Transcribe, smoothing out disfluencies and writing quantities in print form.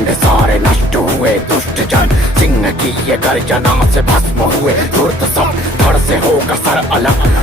झुंड सारे नष्ट हुए, दुष्ट जन सिंह की ये गर्जना से भस्म हुए, धूर्त सब धड़ से होकर सर अलग।